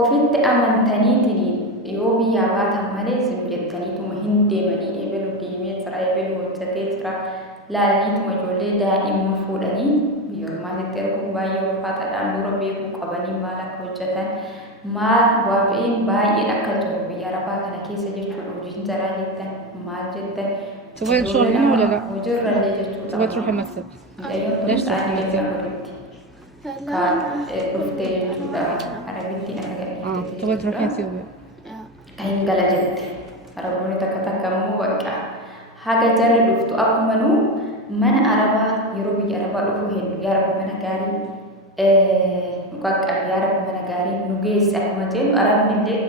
ofitti amantaniitiin yoo biyyaa baatan malee simbiyattaniituma hin deemanii eebelu deemee jira eebelu hojjetee jira laalaniituma ijoollee daa'imman fuudhanii biyyoormaatitti erguun baay'ee ulfaataadhaan dura beekuu qabanii maal akka hojjetan maal waa'een baay'een akka jiru biyya arabaa kana keessa jechuudha hojiin jaraa jettan maal jettan تبغي تروحي هنا ولا لا؟ hojirrallee jechuudha تبغي تروحي مكتب؟ ليش تروحي مكتب؟ dhuftee jechuudha arabittiin akka gadhiifte تبغي تروحين اثيوبيا؟ Kain gala jette araboonni takka takka immoo bakka haga jarri dhuftu akkumanuu mana arabaa yeroo biyya arabaa dhufuu hin yaa rabbi mana gaarii nu qaqqabi yaa rabbi mana gaarii nu geesse akkuma jennu arabni illee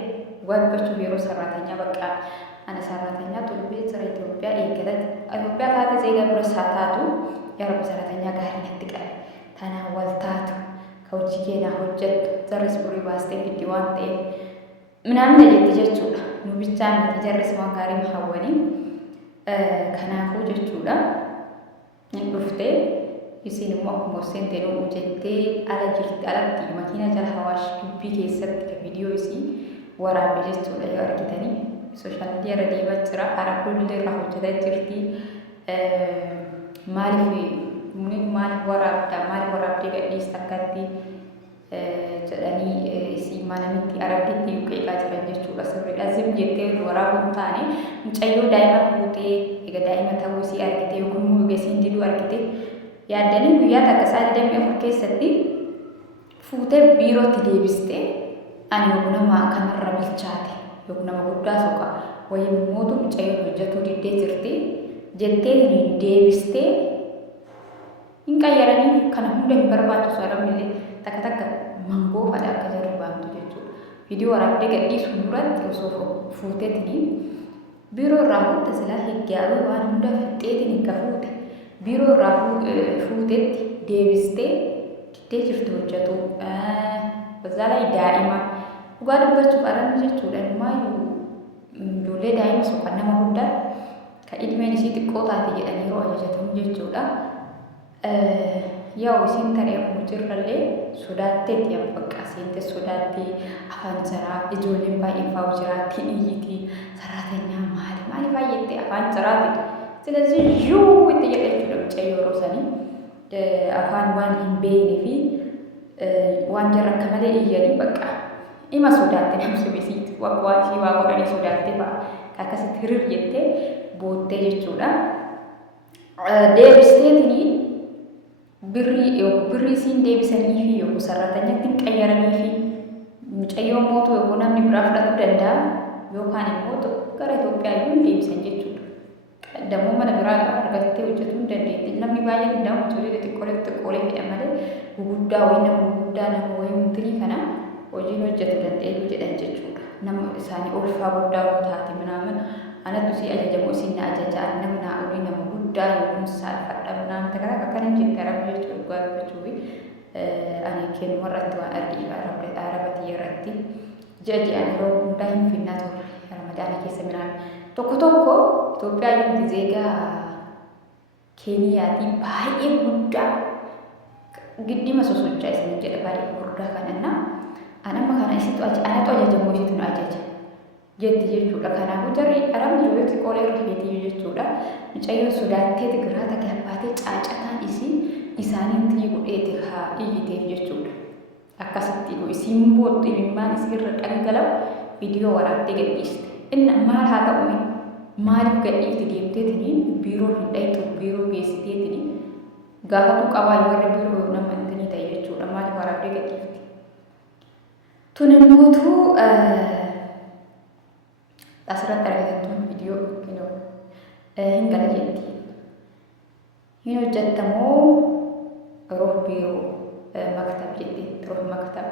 wabbachuuf yeroo sarraatanya bakka ana sarraatanya tulbee jira Itoophiyaa eegala Itoophiyaa taate zeegaa bira isaa taatu yaa rabbi sarraatanya gaarii natti qabe tanaan wal taatu ka hojii keenyaa hojjettu jarris burii baastee fiddi waan ta'eef ምናምን እየት ጀቹዳ ኑ ብቻ ምትጀርስ ማጋሪ ማወኒ ከናፉ ጀቹዳ ንዱፍቴ ይሲን ሞክሞሴን ተኑ ጀቴ አለ ጅርት አለቲ መኪና ጀል ሐዋሽ ግቢ ከሰት ከቪዲዮ ይሲ ወራብ ጀቹዳ ያርጊተኒ ሶሻል ሚዲያ ረዲ በጭራ አረቡል ለራሁ ጀዳ ጅርቲ ማልፊ ሙኒ ማል ወራብ ደገዲስ ተከቲ jedhanii si manamitti arabditti yuqeeqaa jiran jechuudha sirriidha zim jettee waraabuun taane mucayyoo daa'ima fuutee egaa daa'ima ta'uu isii argite yookiin immoo gasiin diduu argite yaaddanii guyyaa takka isaa 24 keessatti fuutee biirootti deebiste ani yookuu nama kanarra bilchaate yookuu nama guddaa soqa wayii mootu mucayyoo hojjetuu diddee jirti jettee deebiste hin qayyaranii kana hunda hin barbaachisu arabnillee takka takka mangoo pada akka jarri baantu jechuudha. Viidiyoo waraabdee gadhiisuun duratti osoo fuuteetini biiroo irraa fuute silaa higgaabii waan hunda fixxeetiin hin fuute biiroo irraa fuuteetti deebistee diddee jirtu hojjetu. Bazaa ላይ daa'ima dhugaa dubbachuuf arabni jechuudha. Maayyuu ijoollee daa'ima soqan nama guddaa ka ilmeen isii xiqqoo taate jedhanii yeroo ajajatamu jechuudha. ያው ሲንተሪያው ሙጅራሌ ሶዳቴ ያበቃ ሲንተ ሶዳቴ አፋንሰራ እጆሊን ባይፋው ጅራቲ እይቲ ሰራተኛ ማል ባይቴ አፋንሰራቲ ስለዚህ ዩ እየጠየቀች ነው ጨየሮ ሰኒ አፋን ዋን ኢምቤኒ ፊ ዋንጀራ ከመለ እየሊ በቃ ኢማ ሶዳቴ ነምስ ቢሲት ወቋሲ ዋቆዳኒ ሶዳቴ ባ ካከስ ትርር የቴ ቦቴ ጀቹዳ ዴብስቴትኒ birri siin deebisanii fi yoo sarratanyatti hin qayyaranii fi mucayyoo mootu yoo namni biraa fudhachuu danda'a yookaan immoo gara Itoophiyaa iyyuu hin deebisan jechuudha. Dammoo mana biraa argattee hojjetuu hin dandeetti. Namni baay'een hundaa ijoollee xixiqqoolee fedhan malee guguddaa wayii nama guguddaa nama wayii mutinii kana hojiin hojjetu danda'eetu jedhan jechuudha. Nama isaanii ulfaa guddaa yoo taate minaamin anatu si ajajamu isin na ajajaan nama naa olii nama guddaa yookiin saalfadha minaamin takka kan hin jirte arabni jechuudha dhugaa dubbachuufi ani kennu irratti waan argii arabati irratti jaji ani yeroo hundaa hin finnaa turre ramadaana keessa minaamin tokko tokko Itoophiyaa yuuti zeegaa Keeniyaatii baay'ee guddaa giddima sosocho'aa isin jedha baay'ee guddaa kananna anamma kana isitu anatu ajajamu isitu na ajaja jetti jechuudha. Kanaafuu jarri arabni ijoollee xiqqoolee irra feetii jechuudha. Mucayyoo sodaattee tigiraata gabbaatee caacataan isaaniitti godheeti haa iyyiteef jechuudha. Akkasitti isiin booddu imimmaan isirra dhangala'u viidiyoo waraabdee gadhiiste. Inni maal haa ta'u maaliif gadhiifti deemteetiniin biiroo hin dhayitu biiroo geessiteetiniin gaafatu qabaa warri biiroo nama intini ta'e jechuudha. Maaliif waraabdee gadhiifti? Tunin mootuu asirratti argatantuun viidiyoo hin gala jetti. Hin hojjettamoo roof biiroo maktab jetti roof maktab.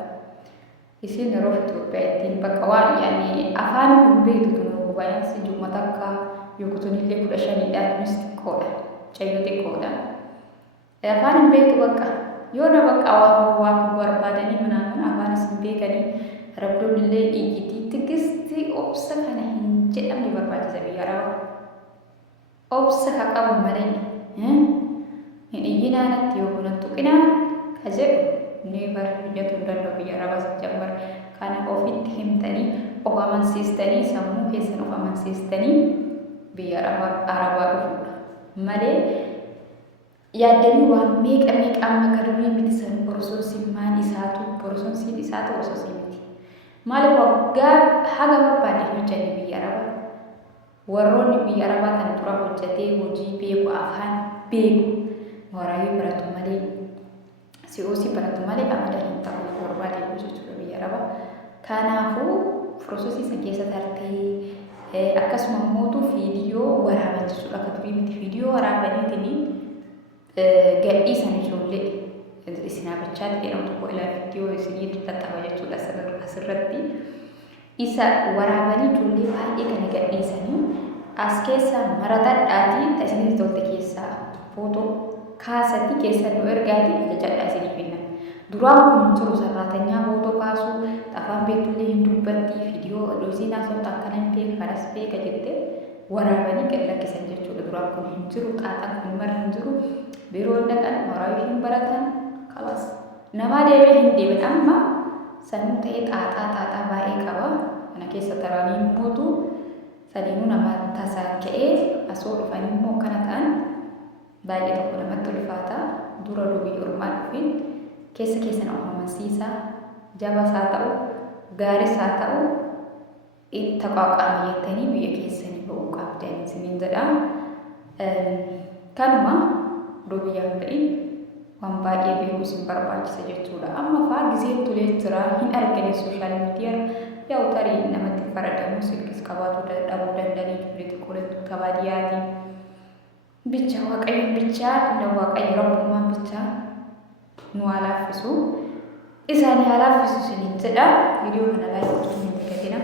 Isin roof Itoophiyaa ittiin bakka waan yaani afaan hin beektu tunuu baay'insi jumma takka yookutunillee 15dha tunis xiqqoodha. Cayyoo xiqqoodha. Afaan hin beektu bakka yoo na bakka waan barbaadanii minaamin afaan isin beekanii rabdoonillee dhiigitii tigisti obsa kana hin jedhamne barbaachisa biyya arabaa. Obsa ka qabu malee hin iyyinaanatti yookiin hin tuqinaan ka jedhu ni bar hojjetuu hin danda'u biyya arabaa jambar kana ofii of amansiistanii sammuu keessan of amansiistanii biyya arabaa dhufuudha malee yaaddanii waan meeqa amma kadurii miti san borosoon maan isaatu borosoon siin isaatu borosoon miti maaliif waggaa haga barbaade hojjenne biyya arabaa warroonni biyya arabaa kan dura hojjetee hojii beeku afaan beeku waraabee baratu malee si'oosii baratu malee amadan hin ta'u barbaade jechuudha biyya arabaa kanaafuu piroosesii isa keessa tartee akkasuma mootu viidiyoo waraaban jechuudha akka durii miti viidiyoo waraabaniitiin gadhiisan ijoollee isinabachaa jedhamu tokko ilaa viidiyoo isinii tattafa jechuudha asirratti isa waraabanii ijoollee baay'ee kana gadhiisanii as keessa maratadhaatii isinii tolte keessaa footoo kaasatti keessa nu ergaati ajajadhaa isinii kenna duraan kun jiru sarraatanyaa footoo kaasuu afaan beektullee hin dubbatti viidiyoo dhoosiin haasawta akkana hin beeku kanas beeka jettee waraabanii gad lakkisan jechuudha duraan kun hin jiru xaaxaan kun mara hin jiru biroo dhaqan waraabee hin baratan qabas namaa deebee hin deebiin amma sanuu ta'ee xaaxaa baay'ee qaba kana keessa taraanii mootu sadiinuu nama tasaa ka'ee asoo dhufanii immoo kana ta'an baay'ee tokko namatti ulfaata dura dubii ormaa dhufin keessa nama amansiisaa jabas haa ta'u gaaris haa ta'u itti qaqqaama jettanii biyya keessanii ba'uu qabdan isiniin jedha kanuma dubiyyaan ta'in waan baay'ee beekuus hin barbaachisa jechuudha amma fa'aa giseen tulee jira hin argine sooshaal miidiyaa yaa'u tarii namatti faradamu silkis qabaatu dhabuu dandanii ijoollee xiqqooleetu kabaadiyyaati bicha waaqayyoon bichaa waaqayyo rabbummaan bichaa nu haa laaffisu isaanii haa laaffisu isiniin jedha viidiyoo kana laayik gochuun hin dagatina